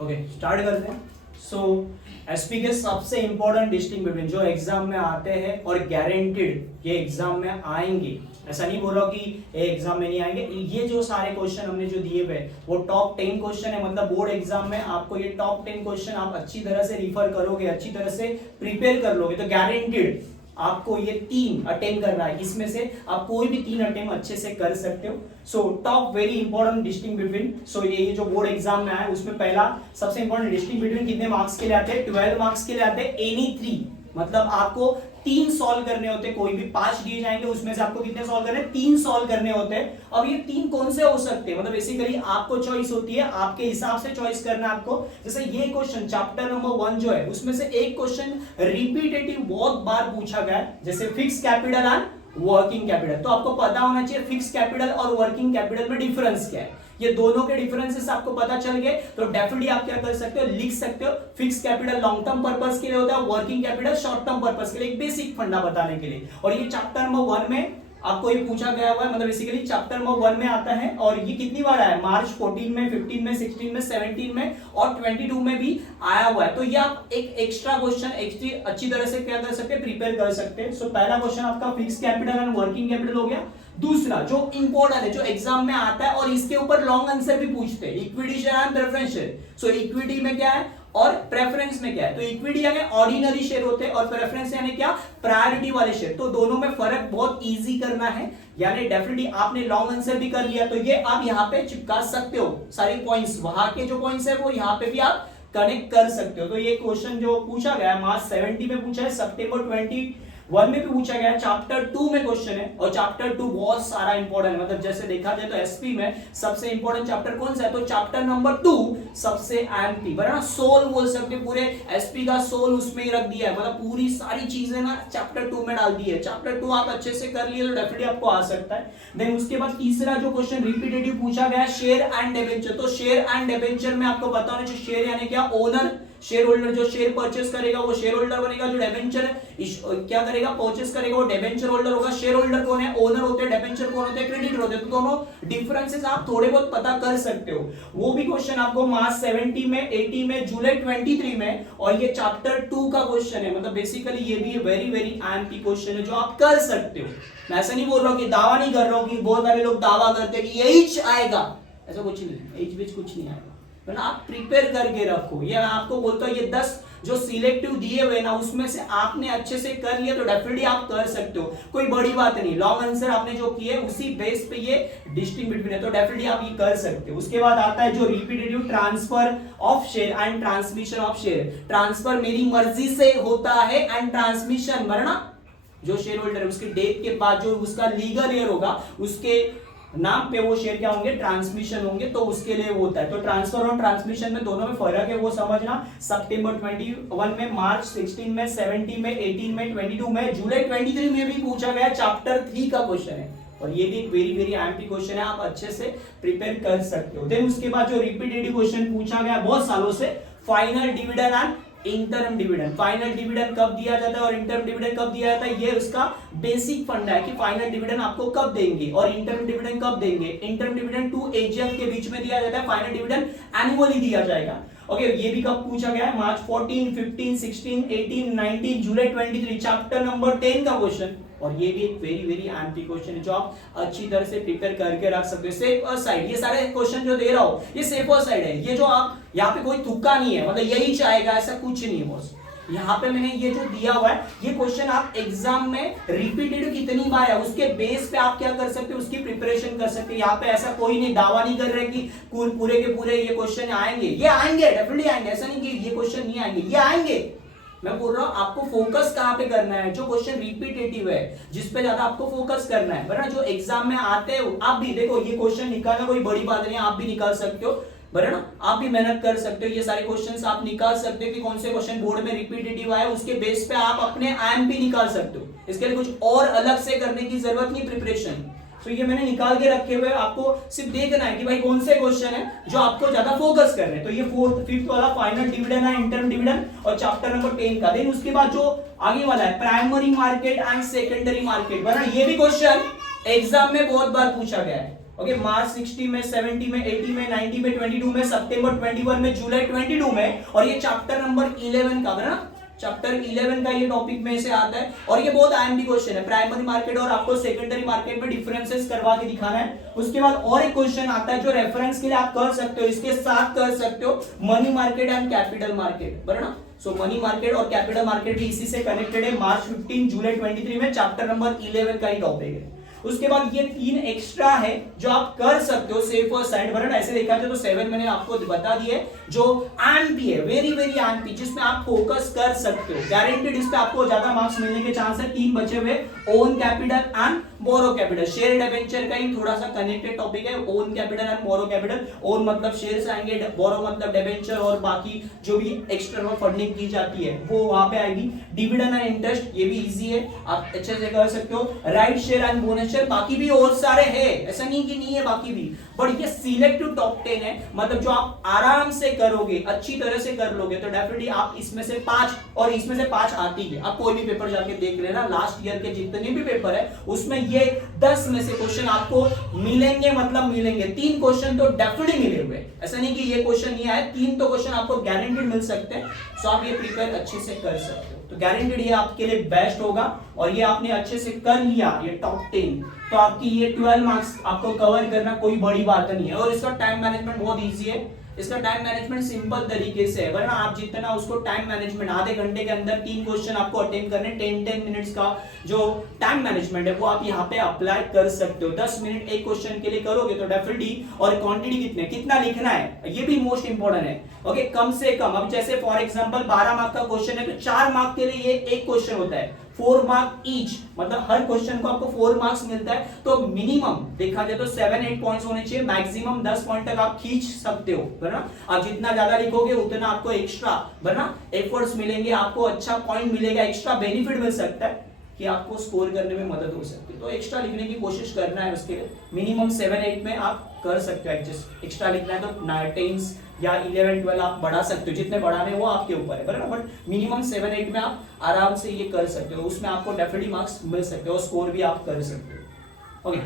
Okay start करते हैं। सो SP के सबसे इंपॉर्टेंट डिस्टिंग बिटवीन जो एग्जाम में आते हैं और गारंटीड ये एग्जाम में आएंगे, ऐसा नहीं बोल रहा कि ये एग्जाम में नहीं आएंगे। ये जो सारे क्वेश्चन हमने जो दिए हुए वो टॉप 10 क्वेश्चन है, मतलब बोर्ड एग्जाम में आपको ये टॉप 10 क्वेश्चन आप अच्छी तरह से रिफर करोगे, अच्छी तरह से प्रिपेयर कर लोगे तो गारंटीड आपको ये 3 अटेम्प्ट करना है, इसमें से आप कोई भी 3 अटेम्प्ट अच्छे से कर सकते हो। So top very important distinguish between, so ये जो बोर्ड एग्जाम में आया उसमें पहला सबसे इंपॉर्टेंट डिस्टिंग बिटवीन कितने मार्क्स के लिए आते हैं? 12 मार्क्स के लिए आते हैं। एनी 3 मतलब आपको 3 सॉल्व करने होते हैं, कोई भी 5 दिए जाएंगे उसमें से आपको कितने सॉल्व करने हैं? 3 सॉल्व करने होते हैं। अब ये 3 कौन से हो सकते हैं, मतलब बेसिकली आपको चॉइस होती है, आपके हिसाब से चॉइस करना है आपको। जैसे ये क्वेश्चन चैप्टर नंबर 1 जो है उसमें से एक क्वेश्चन रिपीटेटिव बहुत बार पूछा गया है, जैसे fix capital and working capital. तो आपको पता होना चाहिए फिक्स कैपिटल और वर्किंग कैपिटल में डिफरेंस क्या है। ये दोनों के डिफरेंसेस आपको पता चल गए तो डेफिनेटली आप क्या कर सकते हो, लिख सकते हो। Fix capital long term purpose के लिए होता है, working capital short term purpose के लिए, एक बेसिक फंडा बताने के लिए। और ये चैप्टर नंबर 1 में आपको ये पूछा गया हुआ है, मतलब बेसिकली चैप्टर नंबर 1 में आता है। और ये कितनी बार आया? मार्च 14 में, 15 में, 16 में, 17 में और 22 में भी आया हुआ है। तो ये आप एक एक्स्ट्रा क्वेश्चन अच्छी तरह से क्या कर सकते हैं, प्रिपेयर कर सकते हैं। सो पहला क्वेश्चन आपका fix capital and working capital हो गया। दूसरा जो इंपॉर्टेंट है, जो एग्जाम में आता है और इसके ऊपर लॉन्ग आंसर भी पूछते हैं, equity share and preference share. So equity में क्या है और प्रेफरेंस में क्या है? तो इक्विटी यानी ऑर्डिनरी शेयर होते हैं और प्रेफरेंस यानी क्या? प्रायोरिटी वाले शेयर। तो दोनों में फर्क बहुत इजी करना है, यानी डेफिनेटली आपने लॉन्ग आंसर भी कर लिया तो ये आप यहाँ पे चिपका सकते हो सारे पॉइंट्स, वहां के जो पॉइंट्स है वो यहाँ पे भी आप कनेक्ट कर सकते हो। तो ये क्वेश्चन जो पूछा गया है मार्च 70 में पूछा है, सितंबर 21 में भी पूछा गया है, चैप्टर 2 में क्वेश्चन है। और चैप्टर 2 बहुत सारा इंपॉर्टेंट है, मतलब जैसे देखा जाए तो एसपी में सबसे इंपॉर्टेंट चैप्टर कौन सा है? तो चैप्टर नंबर 2 सबसे एमपी बराबर सोल बोल सकते, पूरे एसपी का सोल उसमें ही रख दिया है, मतलब पूरी सारी चीजें ना चैप्टर 2 में डाल दी है। चैप्टर 2 आप अच्छे से कर लिए तो डेफिनेटली आपको आ सकता है। देन उसके बाद तीसरा जो क्वेश्चन रिपीटेटिव पूछा गया है, शेयर एंड डिबेंचर। तो शेयर एंड डिबेंचर में आपको पता होना चाहिए शेयर यानी क्या? Owner, share holder. जो शेयर परचेस करेगा वो शेयर होल्डर बनेगा, जो डिबेंचर क्या करेगा, परचेस करेगा, वो डिबेंचर होल्डर होगा। शेयर होल्डर कौन है? ओनर होते हैं। डिबेंचर कौन होते हैं? क्रेडिटर होते हैं। तो दोनों डिफरेंसेस आप थोड़े बहुत पता कर सकते हो। वो भी क्वेश्चन आपको मार्च 70 में, 80 में, जुलाई 23 में, और ये चैप्टर 2 का क्वेश्चन है। मतलब बेसिकली ये भी वेरी वेरी एमपी क्वेश्चन है जो आप कर सकते हो। मैं ऐसा नहीं बोल रहा हूं कि दावा नहीं कर रहा हूं, कि बहुत सारे लोग दावा करते हैं कि यही आएगा, ऐसा कुछ नहीं, एच बीच कुछ नहीं आएगा। आप प्रिपेयर करके रखो। ये मैं आपको बोलता हूं, ये 10 जो सिलेक्टिव दिए हुए ना उसमें से आपने अच्छे से कर लिया तो डेफिनेटली आप कर सकते हो, कोई बड़ी बात नहीं। लॉन्ग आंसर आपने जो किए उसी बेस पे ये डिस्टिंग बिटवीन है, तो डेफिनेटली आप ये कर सकते हो। उसके बाद आता है जो repetitive transfer of share and transmission of share. Transfer मेरी मर्जी से होता है एंड ट्रांसमिशन वरना जो शेयर होल्डर है उसके डेथ के बाद जो उसका लीगल हेयर होगा उसके नाम पे वो शेयर क्या होंगे? ट्रांसमिशन होंगे, तो उसके लिए वो होता है। तो ट्रांसफर और ट्रांसमिशन में दोनों में फर्क है, वो समझना। सितंबर 21 में, मार्च 16 में, 70 में, 18 में, 22 में, जुलाई 23 में भी पूछा गया। चैप्टर 3 का क्वेश्चन है और ये भी एक वेरी वेरी एमपी क्वेश्चन है, आप अच्छे से प्रिपेयर कर सकते हो। देन उसके बाद जो रिपीटेटिव क्वेश्चन पूछा गया बहुत सालों से, final dividend and interim dividend. Final dividend कब दिया जाता है और इंटरम डिविडेंड कब दिया जाता है, ये उसका बेसिक फंडा है कि फाइनल डिविडेंड आपको कब देंगे और इंटरम डिविडेंड कब देंगे। इंटरम डिविडेंड 2 एजीएम के बीच में दिया जाता है, फाइनल डिविडेंड एनुअली दिया जाएगा। ओके, ये भी कब पूछा गया है? मार्च 14, 15, 16, 18, 19, जुलाई 23, चैप्टर नंबर 10 का क्वेश्चन। और ये भी एक वेरी वेरी एमपी क्वेश्चन है जो आप अच्छी तरह से प्रिपेयर करके रख सकते हो। सेफ और साइड, ये सारे क्वेश्चन जो दे रहा हूं ये सेफ और साइड है। ये जो आप यहाँ पे कोई तुक्का नहीं है, मतलब यही चाहेगा ऐसा कुछ नहीं है बॉस। यहाँ पे मैंने ये जो दिया हुआ है ये क्वेश्चन आप एग्जाम में रिपीटेड कितनी बार है उसके बेस पे आप क्या कर सकते हो, उसकी प्रिपरेशन कर सकते हो। यहाँ पे ऐसा कोई नहीं, दावा नहीं कर रहे कि पूरे के पूरे ये क्वेश्चन आएंगे। ये आएंगे, डेफिनेटली आएंगे, ऐसा नहीं कि ये क्वेश्चन नहीं आएंगे, ये आएंगे। मैं बोल रहा हूं आपको फोकस कहां पे करना है, जो क्वेश्चन रिपीटेटिव है जिस पे ज्यादा आपको फोकस करना है, वरना जो एग्जाम में आते हो आप भी देखो ये क्वेश्चन निकालना कोई बड़ी बात नहीं है, आप भी निकाल सकते हो, बराबर ना? आप भी मेहनत कर सकते हो, ये सारे क्वेश्चंस आप निकाल सकते हो कि कौन से क्वेश्चन बोर्ड में रिपीटेटिव आए, उसके बेस पे आप अपने आईएमपी निकाल सकते हो। इसके लिए कुछ और अलग से करने की जरूरत नहीं प्रिपरेशन। तो ये मैंने निकाल के रखे हुए, आपको सिर्फ देखना है कि भाई कौन से क्वेश्चन है जो आपको ज्यादा फोकस कर रहे हैं। तो ये 4th 5th वाला फाइनल डिविडेंड है, इंटरम डिविडेंड और चैप्टर नंबर 10 का। देन उसके बाद जो आगे वाला है primary market and secondary market, वरना ये भी क्वेश्चन एग्जाम में बहुत बार पूछा गया है ओके, मार्च 60 में, 70 में, 80 में, 90 में, 22 में, सितंबर 21 में, जुलाई 22 में, और ये चैप्टर नंबर 11 का ना, चैप्टर 11 का ये टॉपिक में से आता है। और ये बहुत आईएमपी क्वेश्चन है, प्राइमरी मार्केट और आपको सेकेंडरी मार्केट में डिफरेंसेस करवा के दिखाना है। उसके बाद और एक क्वेश्चन आता है जो रेफरेंस के लिए आप कर सकते हो, इसके साथ कर सकते हो, money market and capital market, बराबर ना। सो मनी मार्केट और कैपिटल मार्केट भी इसी से कनेक्टेड है। मार्च 15 जुलाई 23 में चैप्टर नंबर 11 का ही टॉपिक है। उसके बाद ये 3 एक्स्ट्रा है जो आप कर सकते हो सेफ और साइड बर्न। ऐसे देखा जाए तो 7 मैंने आपको बता दिए जो आईएमपी है, वेरी वेरी आईएमपी, जिसमें आप फोकस कर सकते हो, गारंटेड इस पे आपको ज्यादा मार्क्स मिलने के चांस है। 3 बचे हुए, own capital and borrow capital. Share debenture का ही थोड़ा सा कनेक्टेड टॉपिक है, own capital and borrow capital. Own मतलब शेयर्स आएंगे, बोरो मतलब डिबेंचर और बाकी जो भी एक्सटर्नल फंडिंग की जाती है वो वहां पे आएगी। डिविडेंड एंड इंटरेस्ट ये भी इजी है, आप अच्छे से कर सकते हो। Right share and bonus share, बाकी भी और सारे हैं, ऐसा नहीं कि नहीं है बाकी भी, बट ये सिलेक्टिव टॉप 10 है, मतलब जो आप आराम से करोगे, अच्छी तरह से कर लोगे तो डेफिनेटली आप इसमें से 5 और इसमें से 5 आती है। आप कोई भी पेपर जाके देख लेना, लास्ट ईयर के जितने भी पेपर है उसमें ये 10 में से क्वेश्चन आपको मिलेंगे, मतलब मिलेंगे। 3 क्वेश्चन तो डेफिनेटली मिले हुए, ऐसा नहीं कि ये क्वेश्चन नहीं आए, 3 तो क्वेश्चन आपको गारंटेड मिल सकते हैं। सो आप ये प्रिपेयर अच्छे से कर सकते हो, तो गारंटेड ये आपके लिए बेस्ट होगा। और ये आपने अच्छे से कर लिया ये टॉप 10, तो आपकी ये 12 मार्क्स आपको कवर करना कोई बड़ी बात नहीं है। और इसका टाइम मैनेजमेंट बहुत इजी है, इसका टाइम मैनेजमेंट सिंपल तरीके से है, वरना आप जितना उसको टाइम मैनेजमेंट आधे घंटे के अंदर 3 क्वेश्चन आपको अटेम्प्ट करने, 10 मिनट्स का जो टाइम मैनेजमेंट है वो आप यहाँ पे अप्लाई कर सकते हो। 10 मिनट एक क्वेश्चन के लिए करोगे तो डेफिनेटली, और क्वांटिटी कितना लिखना है ये भी मोस्ट इंपोर्टेंट है। ओके, कम से कम, अब जैसे फॉर एग्जांपल 12 मार्क का क्वेश्चन है तो 4 मार्क के लिए ये एक क्वेश्चन होता है, 4 मार्क ईच, मतलब हर क्वेश्चन को आपको 4 मार्क्स मिलता है। तो मिनिमम देखा जाए तो 7-8 पॉइंट्स होने चाहिए, मैक्सिमम 10 पॉइंट तक आप खींच सकते हो, है ना। आप जितना ज्यादा लिखोगे उतना आपको एक्स्ट्रा, है ना, एफर्ट्स मिलेंगे, आपको अच्छा पॉइंट मिलेगा, एक्स्ट्रा बेनिफिट मिल सकता है कि आपको स्कोर करने में मदद हो सकती है। तो एक्स्ट्रा लिखने की कोशिश करना है, उसके लिए मिनिमम 7-8 में आप कर सकते हो एडजस्ट। एक्स्ट्रा लिखना है तो 10 या 11-12 आप बढ़ा सकते हो, जितने बढ़ाने वो आपके ऊपर है, बराबर। बट मिनिमम 7-8 में आप आराम से ये कर सकते हो, उसमें आपको डेफिनेटली मार्क्स मिल सकते हो, स्कोर भी आप कर सकते हो। ओके।